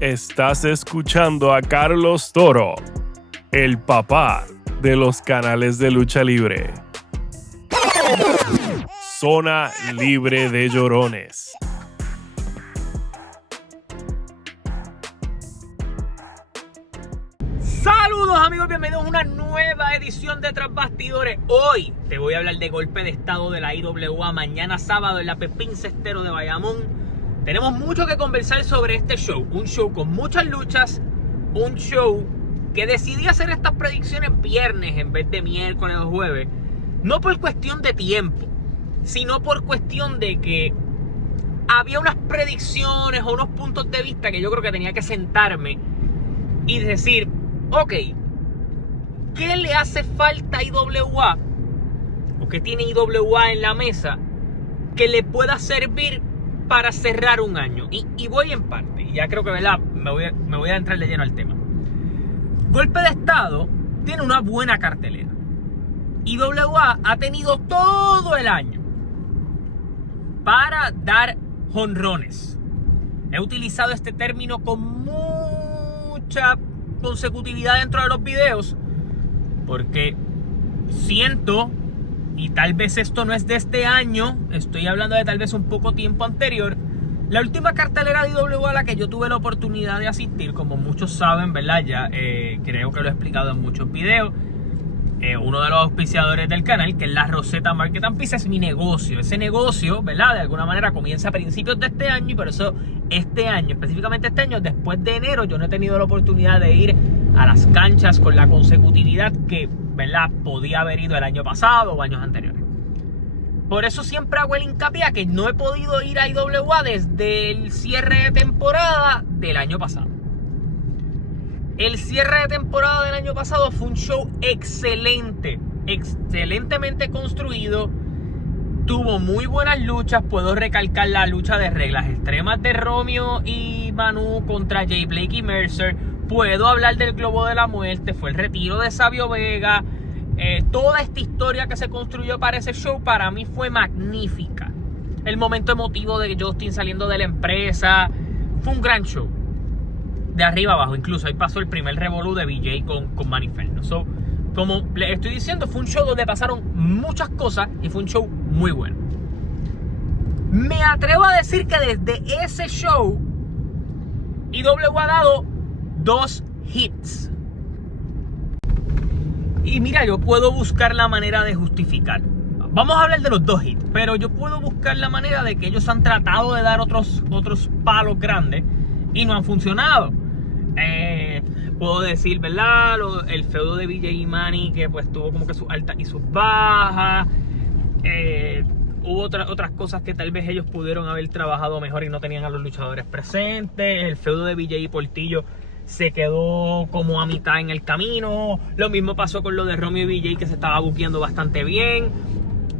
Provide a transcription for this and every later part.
Estás escuchando a Carlos Toro, el papá de los canales de lucha libre. Zona libre de llorones. Saludos amigos, bienvenidos a una nueva edición de Tras Bastidores. Hoy te voy a hablar de golpe de estado de la IWA mañana sábado en la Pepín Cestero de Bayamón. Tenemos mucho que conversar sobre este show, un show con muchas luchas, un show que decidí hacer estas predicciones viernes en vez de miércoles o jueves, no por cuestión de tiempo, sino por cuestión de que había unas predicciones o unos puntos de vista que yo creo que tenía que sentarme y decir, ok, ¿qué le hace falta a IWA? ¿O qué tiene IWA en la mesa que le pueda servir para cerrar un año? Y voy en parte, y ya creo que ¿verdad? Me voy a entrar de lleno al tema. Golpe de Estado tiene una buena cartelera. IWA ha tenido todo el año para dar jonrones. He utilizado este término con mucha consecutividad dentro de los videos porque siento, y tal vez esto no es de este año, estoy hablando de tal vez un poco tiempo anterior, la última cartelera de IWA a la que yo tuve la oportunidad de asistir, como muchos saben, ¿verdad? Ya creo que lo he explicado en muchos videos. Uno de los auspiciadores del canal, que es la Rosetta Market and Pizza, es mi negocio. Ese negocio, ¿verdad? De alguna manera comienza a principios de este año, y por eso este año, específicamente este año, después de enero, yo no he tenido la oportunidad de ir a las canchas con la consecutividad que, ¿verdad?, podía haber ido el año pasado o años anteriores. Por eso siempre hago el hincapié a que no he podido ir a IWA desde el cierre de temporada del año pasado. El cierre de temporada del año pasado fue un show excelente, excelentemente construido. Tuvo muy buenas luchas. Puedo recalcar la lucha de reglas extremas de Romeo y Manu contra Jay Blake y Mercer. Puedo hablar del Globo de la Muerte. Fue el retiro de Savio Vega. Toda esta historia que se construyó para ese show para mí fue magnífica. El momento emotivo de Justin saliendo de la empresa. Fue un gran show. De arriba abajo, incluso ahí pasó el primer revolú de BJ con Maniferno. So, como les estoy diciendo, fue un show donde pasaron muchas cosas y fue un show muy bueno. Me atrevo a decir que desde ese show IWA ha dado 2 hits. Y mira, yo puedo buscar la manera de justificar. Vamos a hablar de los 2 hits, pero yo puedo buscar la manera de que ellos han tratado de dar otros palos grandes y no han funcionado. Puedo decir, ¿verdad? El feudo de BJ y Manny, que pues tuvo como que sus altas y sus bajas. Hubo otras cosas que tal vez ellos pudieron haber trabajado mejor y no tenían a los luchadores presentes. El feudo de BJ y Portillo se quedó como a mitad en el camino. Lo mismo pasó con lo de Romeo y BJ, que se estaba buqueando bastante bien.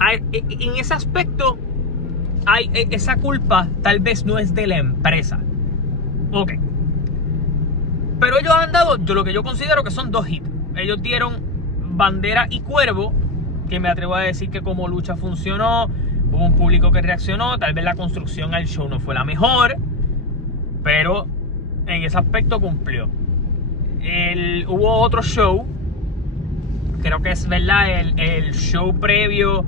En ese aspecto, esa culpa tal vez no es de la empresa. Ok. Pero ellos han dado lo que yo considero que son 2 hits. Ellos dieron Bandera y Cuervo, que me atrevo a decir que como lucha funcionó. Hubo un público que reaccionó. Tal vez la construcción al show no fue la mejor, pero en ese aspecto cumplió. Hubo otro show, creo que es, ¿verdad?, el show previo,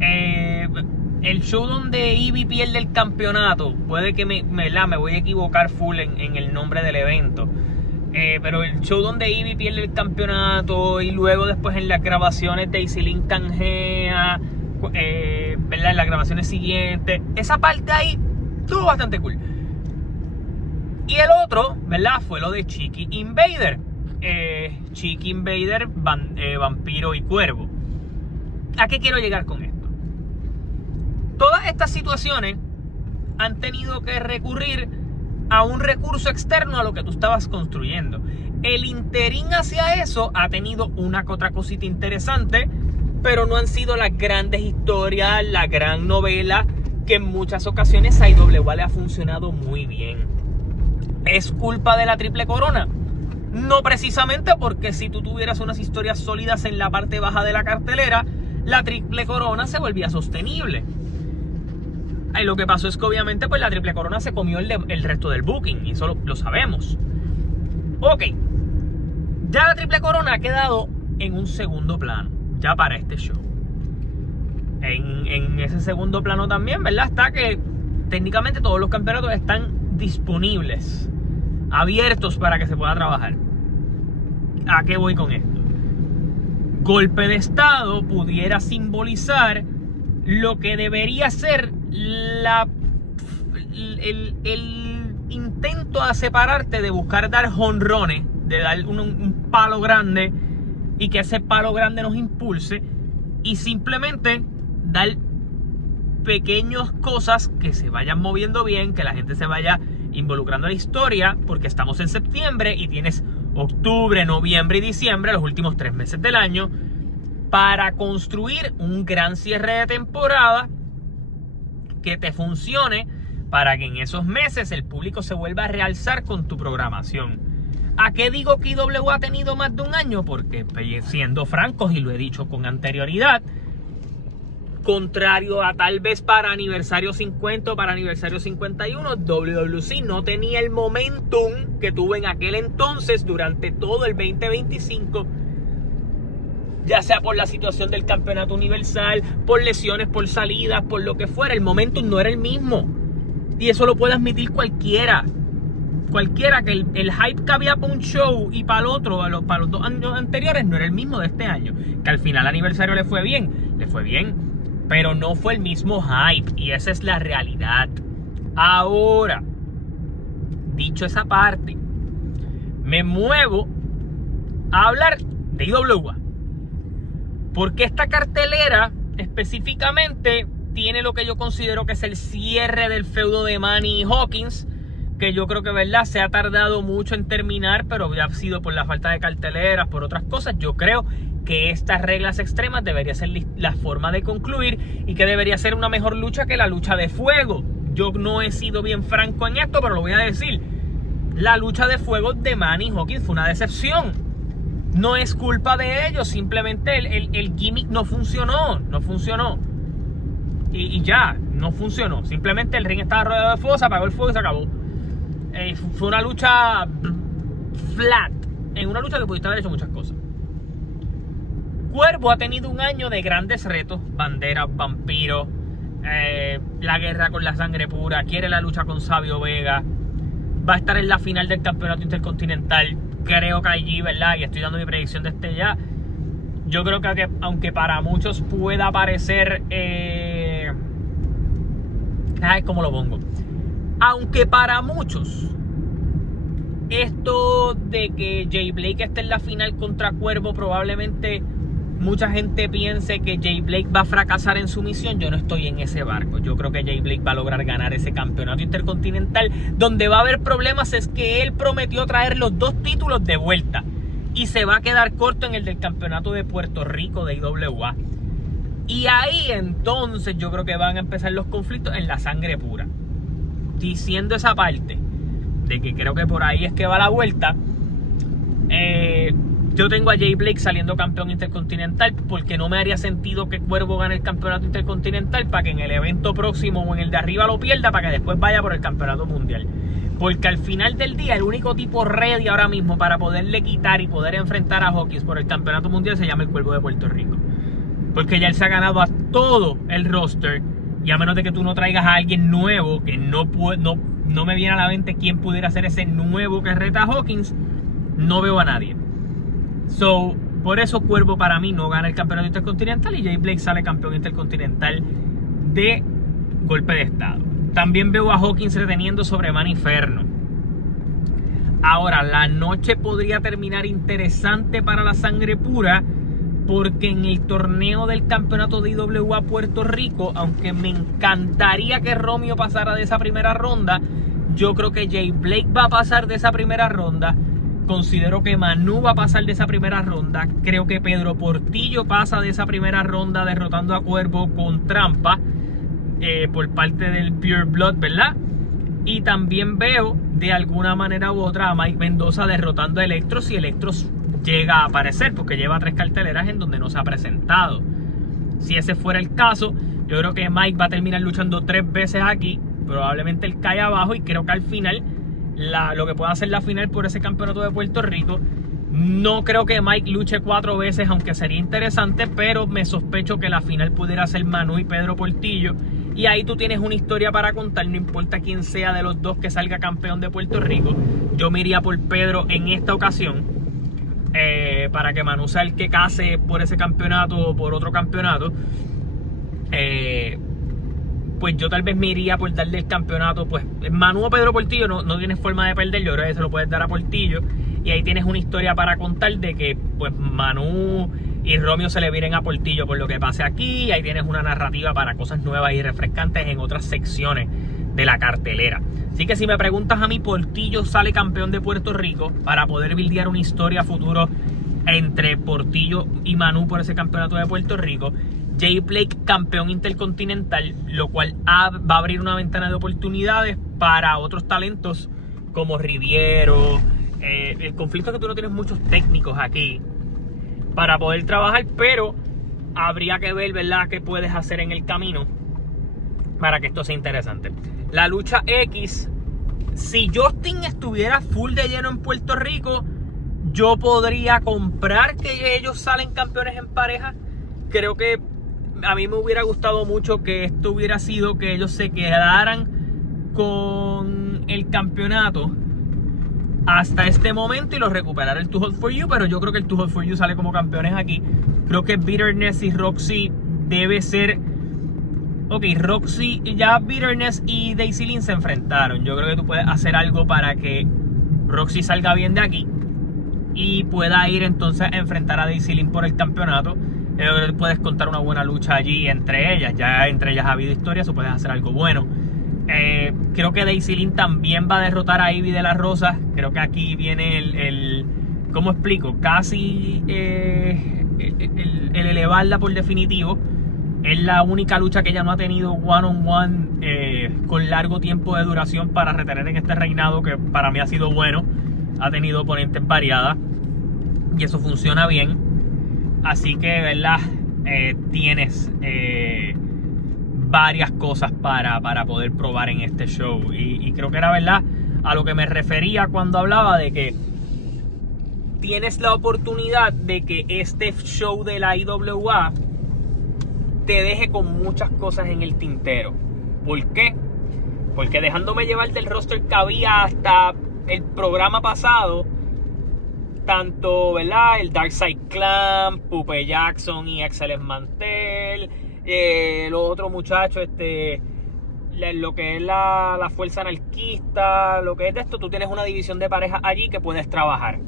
el show donde Ivy pierde el campeonato. Puede que me voy a equivocar full en el nombre del evento, pero el show donde Ivy pierde el campeonato y luego después en las grabaciones de Isilín canjea, ¿verdad?, en las grabaciones siguientes, esa parte ahí estuvo bastante cool. Y el otro, ¿verdad?, fue lo de Chiqui Invader. Chiqui Invader, Vampiro y Cuervo. ¿A qué quiero llegar con esto? Todas estas situaciones han tenido que recurrir a un recurso externo a lo que tú estabas construyendo. El interín hacia eso ha tenido una que otra cosita interesante, pero no han sido las grandes historias, la gran novela que en muchas ocasiones a IWA le ha funcionado muy bien. ¿Es culpa de la Triple Corona? No precisamente, porque si tú tuvieras unas historias sólidas en la parte baja de la cartelera, la Triple Corona se volvía sostenible. Lo que pasó es que obviamente pues la Triple Corona se comió el resto del booking, y eso lo sabemos. Ok, ya la Triple Corona ha quedado en un segundo plano, ya para este show. En ese segundo plano también, ¿verdad? Está que técnicamente todos los campeonatos están disponibles, abiertos para que se pueda trabajar. ¿A qué voy con esto? Golpe de estado pudiera simbolizar lo que debería ser el intento a separarte de buscar dar jonrones, de dar un palo grande y que ese palo grande nos impulse, y simplemente dar pequeñas cosas que se vayan moviendo bien, que la gente se vaya involucrando en la historia, porque estamos en septiembre y tienes octubre, noviembre y diciembre, los últimos 3 meses del año, para construir un gran cierre de temporada que te funcione para que en esos meses el público se vuelva a realzar con tu programación. ¿A qué digo que IWA ha tenido más de un año? Porque, siendo francos, y lo he dicho con anterioridad, contrario a tal vez para aniversario 50 o para aniversario 51, WWC no tenía el momentum que tuvo en aquel entonces durante todo el 2025, ya sea por la situación del campeonato universal, por lesiones, por salidas, por lo que fuera. El momentum no era el mismo, y eso lo puede admitir cualquiera, que el hype que había para un show y para el otro, para los 2 años anteriores, no era el mismo de este año. Que al final el aniversario le fue bien, pero no fue el mismo hype, y esa es la realidad. Ahora, dicho esa parte, me muevo a hablar de IWA, porque esta cartelera específicamente tiene lo que yo considero que es el cierre del feudo de Manny y Hawkins, que yo creo que, ¿verdad?, se ha tardado mucho en terminar, pero ha sido por la falta de carteleras, por otras cosas. Yo creo que estas reglas extremas debería ser la forma de concluir, y que debería ser una mejor lucha que la lucha de fuego. Yo no he sido bien franco en esto, pero lo voy a decir. La lucha de fuego de Manny y Hawkins fue una decepción. No es culpa de ellos, simplemente el gimmick no funcionó. Y ya, no funcionó. Simplemente el ring estaba rodeado de fuego, se apagó el fuego y se acabó. Fue una lucha flat, en una lucha que pudiste haber hecho muchas cosas. Cuervo ha tenido un año de grandes retos: banderas, vampiros, la guerra con la sangre pura, quiere la lucha con Savio Vega, va a estar en la final del campeonato intercontinental, creo que allí, ¿verdad? Y estoy dando mi predicción de este ya. Yo creo que aunque para muchos pueda parecer ¿cómo lo pongo? Aunque para muchos esto de que Jay Blake esté en la final contra Cuervo, probablemente mucha gente piense que Jay Blake va a fracasar en su misión. Yo no estoy en ese barco. Yo creo que Jay Blake va a lograr ganar ese campeonato intercontinental. Donde va a haber problemas es que él prometió traer los 2 títulos de vuelta, y se va a quedar corto en el del campeonato de Puerto Rico de IWA. Y ahí entonces yo creo que van a empezar los conflictos en la sangre pura. Diciendo esa parte de que creo que por ahí es que va la vuelta, yo tengo a Jay Blake saliendo campeón intercontinental, porque no me haría sentido que Cuervo gane el campeonato intercontinental para que en el evento próximo o en el de arriba lo pierda, para que después vaya por el campeonato mundial. Porque al final del día el único tipo ready ahora mismo para poderle quitar y poder enfrentar a Hawkins por el campeonato mundial se llama el Cuervo de Puerto Rico, porque ya él se ha ganado a todo el roster. Y a menos de que tú no traigas a alguien nuevo, que no me viene a la mente quién pudiera ser ese nuevo que reta a Hawkins, no veo a nadie. Por eso Cuervo para mí no gana el campeonato intercontinental, y Jay Blake sale campeón intercontinental de golpe de estado. También veo a Hawkins reteniendo sobre Manny Inferno. Ahora, la noche podría terminar interesante para la sangre pura, porque en el torneo del campeonato de IWA Puerto Rico, aunque me encantaría que Romeo pasara de esa primera ronda, yo creo que Jay Blake va a pasar de esa primera ronda. Considero que Manu va a pasar de esa primera ronda. Creo que Pedro Portillo pasa de esa primera ronda derrotando a Cuervo con trampa por parte del Pure Blood, ¿verdad? Y también veo de alguna manera u otra a Mike Mendoza derrotando a Electro, si Electro llega a aparecer, porque lleva 3 carteleras en donde no se ha presentado. Si ese fuera el caso, Yo creo que Mike va a terminar luchando 3 veces aquí. Probablemente él cae abajo y creo que al final, lo que pueda hacer la final por ese campeonato de Puerto Rico, no creo que Mike luche 4 veces, aunque sería interesante, pero me sospecho que la final pudiera ser Manu y Pedro Portillo. Y ahí tú tienes una historia para contar, no importa quién sea de los dos que salga campeón de Puerto Rico. Yo me iría por Pedro en esta ocasión, para que Manu sea el que case por ese campeonato o por otro campeonato. Pues yo tal vez me iría por darle el campeonato. Pues Manu o Pedro Portillo no tienes forma de perder. Yo creo que se lo puedes dar a Portillo. Y ahí tienes una historia para contar de que pues Manu y Romeo se le viren a Portillo por lo que pase aquí. Y ahí tienes una narrativa para cosas nuevas y refrescantes en otras secciones de la cartelera. Así que si me preguntas a mí, Portillo sale campeón de Puerto Rico para poder buildear una historia futuro entre Portillo y Manu por ese campeonato de Puerto Rico. Jay Blake campeón intercontinental, lo cual va a abrir una ventana de oportunidades para otros talentos como Riviero. El conflicto es que tú no tienes muchos técnicos aquí para poder trabajar, pero habría que ver, ¿verdad?, qué puedes hacer en el camino para que esto sea interesante. La lucha X, si Justin estuviera full de lleno en Puerto Rico, yo podría comprar que ellos salen campeones en pareja. Creo que a mí me hubiera gustado mucho que esto hubiera sido que ellos se quedaran con el campeonato hasta este momento y lo recuperara el Too Hot For You, pero yo creo que el Too Hot For You sale como campeones aquí. Creo que Bitterness y Roxy debe ser... Ok, Roxy, ya Bitterness y Daisy Lynn se enfrentaron. Yo creo que tú puedes hacer algo para que Roxy salga bien de aquí y pueda ir entonces a enfrentar a Daisy Lynn por el campeonato. Puedes contar una buena lucha allí entre ellas. Ya entre ellas ha habido historias, o puedes hacer algo bueno. Creo que Daisy Lynn también va a derrotar a Ivy de la Rosa. Creo que aquí viene el ¿cómo explico? Casi el elevarla por definitivo. Es la única lucha que ella no ha tenido one-on-one con largo tiempo de duración para retener en este reinado, que para mí ha sido bueno. Ha tenido oponentes variadas y eso funciona bien. Así que, ¿verdad? Tienes varias cosas para poder probar en este show. Y creo que era, ¿verdad?, a lo que me refería cuando hablaba de que tienes la oportunidad de que este show de la IWA te deje con muchas cosas en el tintero. ¿Por qué? Porque dejándome llevar del roster que había hasta el programa pasado, tanto, ¿verdad?, el Darkside Clan, Pupe Jackson y Excellent Mantel, los otros muchachos, lo que es la fuerza anarquista, lo que es de esto, tú tienes una división de parejas allí que puedes trabajar.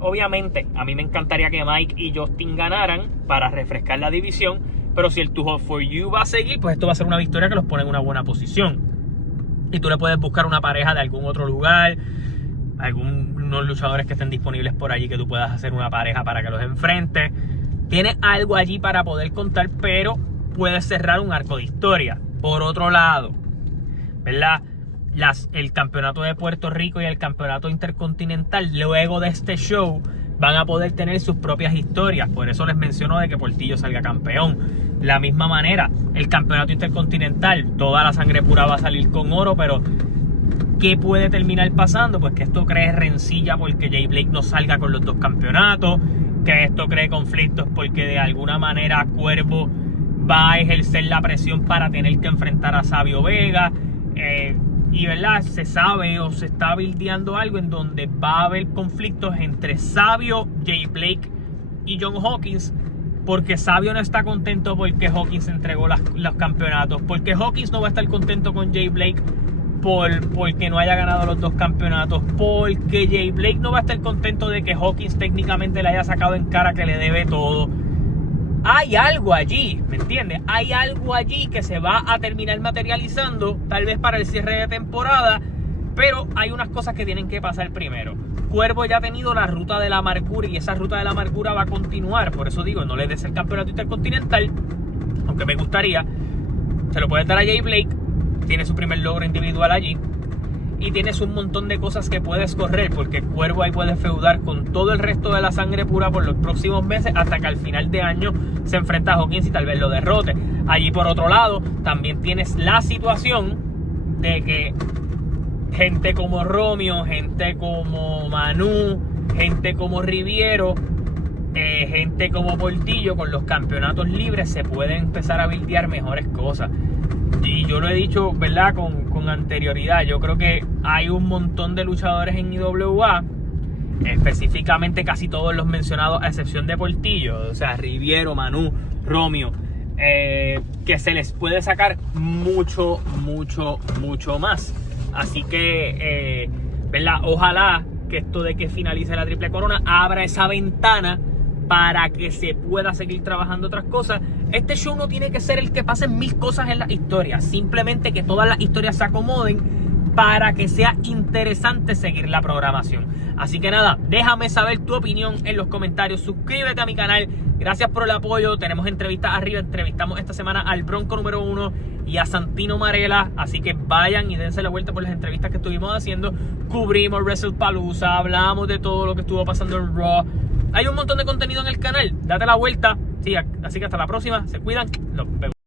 Obviamente, a mí me encantaría que Mike y Justin ganaran para refrescar la división, pero si el Too Hot For You va a seguir, pues esto va a ser una victoria que los pone en una buena posición. Y tú le puedes buscar una pareja de algún otro lugar, algunos luchadores que estén disponibles por allí que tú puedas hacer una pareja para que los enfrentes. Tienes algo allí para poder contar, pero puedes cerrar un arco de historia. Por otro lado, ¿verdad?, el campeonato de Puerto Rico y el campeonato intercontinental luego de este show van a poder tener sus propias historias. Por eso les menciono de que Portillo salga campeón. De la misma manera, el campeonato intercontinental, toda la sangre pura va a salir con oro, pero ¿qué puede terminar pasando? Pues que esto cree rencilla porque Jay Blake no salga con los dos campeonatos, que esto cree conflictos porque de alguna manera Cuervo va a ejercer la presión para tener que enfrentar a Savio Vega, y, ¿verdad?, se sabe o se está buildeando algo en donde va a haber conflictos entre Savio, Jay Blake y John Hawkins, porque Savio no está contento porque Hawkins entregó los campeonatos, porque Hawkins no va a estar contento con Jay Blake porque no haya ganado los dos campeonatos, porque Jay Blake no va a estar contento de que Hawkins técnicamente le haya sacado en cara que le debe todo. Hay algo allí, ¿me entiendes? Hay algo allí que se va a terminar materializando, tal vez para el cierre de temporada, pero hay unas cosas que tienen que pasar primero. Cuervo ya ha tenido la ruta de la amargura y esa ruta de la amargura va a continuar. Por eso digo, no le des el campeonato intercontinental, aunque me gustaría. Se lo puedes dar a Jay Blake, tiene su primer logro individual allí. Y tienes un montón de cosas que puedes correr, porque Cuervo ahí puede feudar con todo el resto de la sangre pura por los próximos meses, hasta que al final de año se enfrenta a Hawkins y tal vez lo derrote. Allí por otro lado, también tienes la situación de que gente como Romeo, gente como Manu, gente como Riviero, gente como Portillo, con los campeonatos libres se pueden empezar a buildear mejores cosas. Y yo lo he dicho, ¿verdad? Con anterioridad. Yo creo que hay un montón de luchadores en IWA, específicamente casi todos los mencionados, a excepción de Portillo, o sea, Riviero, Manu, Romeo, que se les puede sacar mucho más. Así que, ¿verdad? Ojalá que esto de que finalice la Triple Corona abra esa ventana para que se pueda seguir trabajando otras cosas. Este show no tiene que ser el que pasen 1000 cosas en la historia, simplemente que todas las historias se acomoden para que sea interesante seguir la programación. Así que nada, déjame saber tu opinión en los comentarios, suscríbete a mi canal, gracias por el apoyo. Tenemos entrevistas arriba, entrevistamos esta semana al Bronco número 1 y a Santino Marella, así que vayan y dense la vuelta por las entrevistas que estuvimos haciendo. Cubrimos WrestlePalooza, hablamos de todo lo que estuvo pasando en Raw. Hay un montón de contenido en el canal, date la vuelta. Sí, así que hasta la próxima, se cuidan, los vemos.